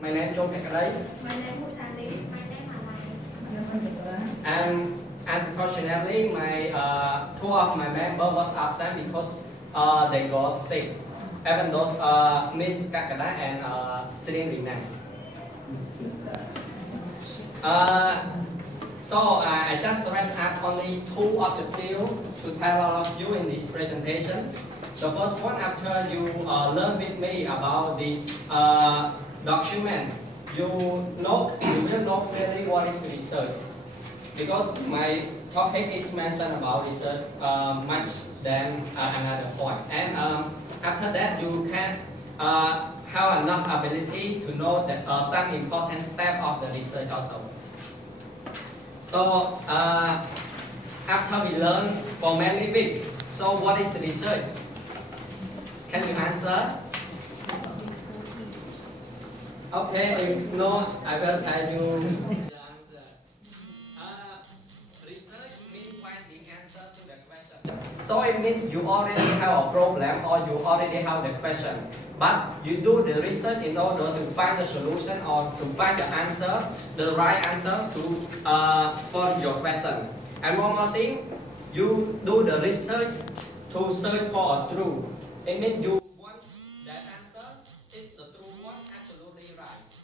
My name is John Pekadai. My name is Thani. My name is Alai. And unfortunately, two of my members was absent because they got sick. Even those Miss Kakada and Celine Vietnam. So I just raised up only two objectives to tell all of you in this presentation. The first one, after you learn with me about this document, you will know clearly what is research. Because my topic is mentioned about research much than another point. And after that, you can have enough ability to know that some important step of the research also. So after we learn for many weeks, so what is research? Can you answer? Okay, if no, I will tell you the answer. Research means finding answer to the question. So it means you already have a problem or you already have the question. But you do the research in order to find the solution or to find the answer, the right answer to for your question. And one more thing, you do the research to search for a truth. It means you want that answer is the true one, absolutely right.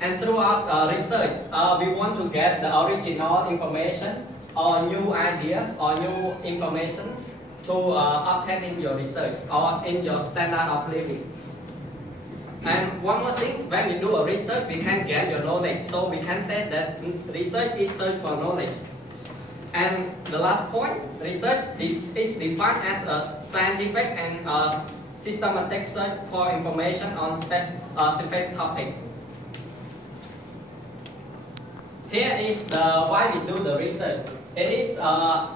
And throughout research, we want to get the original information or new idea or new information to obtain in your research or in your standard of living. And one more thing, when we do a research, we can get your knowledge. So we can say that research is search for knowledge. And the last point, research is defined as a scientific and systematic search for information on specific topic. Here is why we do the research. It is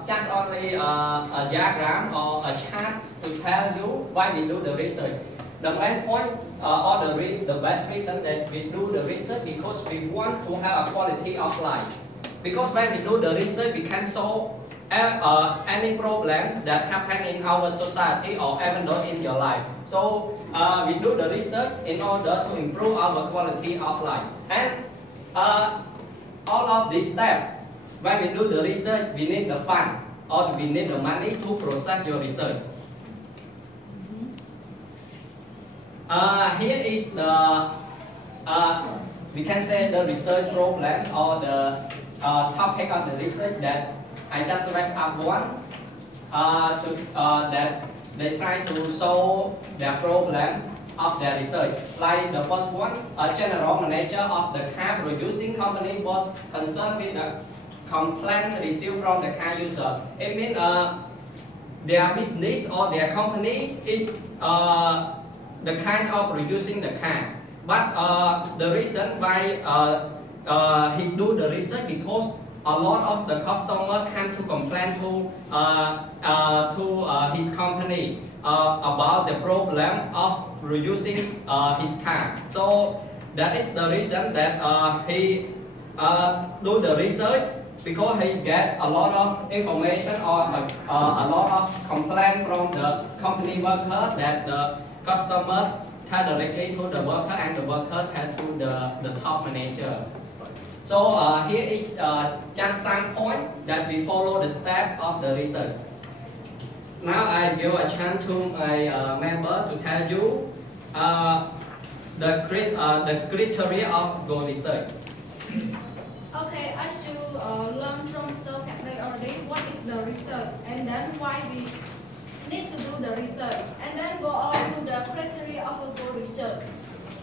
just only a diagram or a chart to tell you why we do the research. The main point or the best reason that we do the research because we want to have a quality of life. Because when we do the research, we can solve any problem that happen in our society or even though in your life. So we do the research in order to improve our quality of life. And all of these steps, when we do the research, we need the fund or we need the money to process your research. Here is the, we can say the research problem or the topic of the research that I just raised up one, that they try to solve their problem of their research. Like the first one, a general manager of the car producing company was concerned with the complaint received from the car user. It means their business or their company is the kind of producing the car. But the reason why he do the research because a lot of the customer come to complain to his company about the problem of producing his car. So that is the reason that he do the research because he get a lot of information or a lot of complaint from the company worker that the customer tell directly to the worker and the worker tell to the top manager. So here is just some point that we follow the step of the research. Now I give a chance to my member to tell you the criteria of good research. Okay, as you learned from Mr. Catley already, what is the research and then why we need to do the research, and then go on to the criteria of a good research.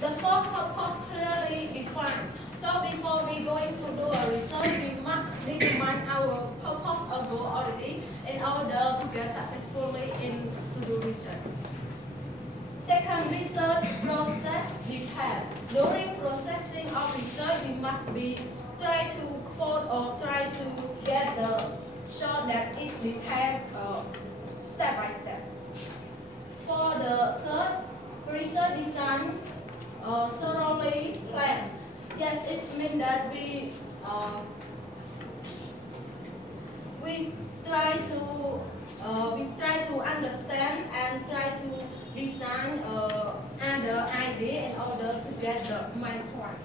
The four purpose clearly defined. So before we going to do a research, we must determine our purpose or goal already in order to get successfully in to do research. Second, research process detail. During processing of research, we must try to quote or try to get the shot that is detailed step by step. For the third, research design thoroughly planned. Yes, it means that we try to understand and try to design get the main point.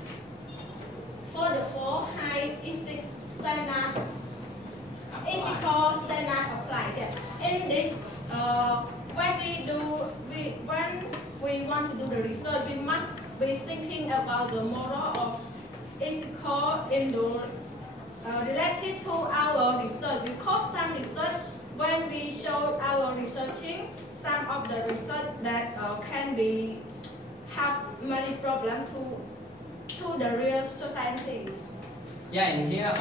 For the four high is this standard is called standard applied. Yeah. In this, when we want to do the research, we must be thinking about the moral of ethical related to our research, because some research, when we show our researching, some of the research that can be have many problems to the real society. Yeah, in here,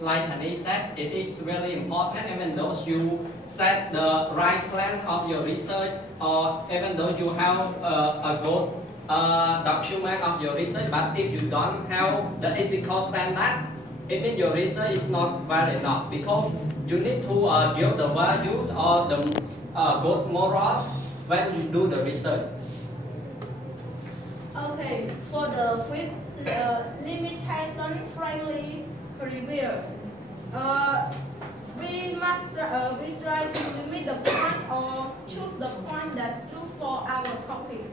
like Hani said, it is really important, even though you set the right plan of your research, or even though you have a good document of your research, but if you don't have the ethical standard, it means your research is not well enough, because you need to give the value or the good moral when you do the research. Okay, for the fifth limitation friendly review, we try to limit the point or choose the point that true for our topic.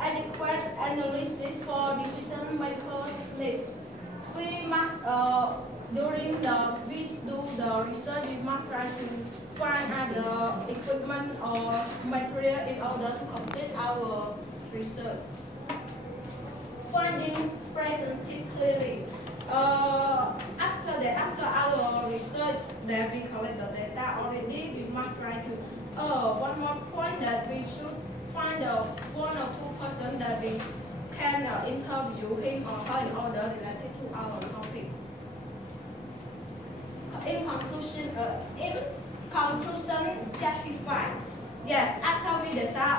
Adequate analysis for decision makers needs. We must we do the research, we must try to find other equipment or material in order to complete our research. Finding presented clearly. After our research that we collect the data already, we must try to one more point that we should find one or two person that we can interview him or her in order related to our topic. In conclusion, justify. Yes, after we data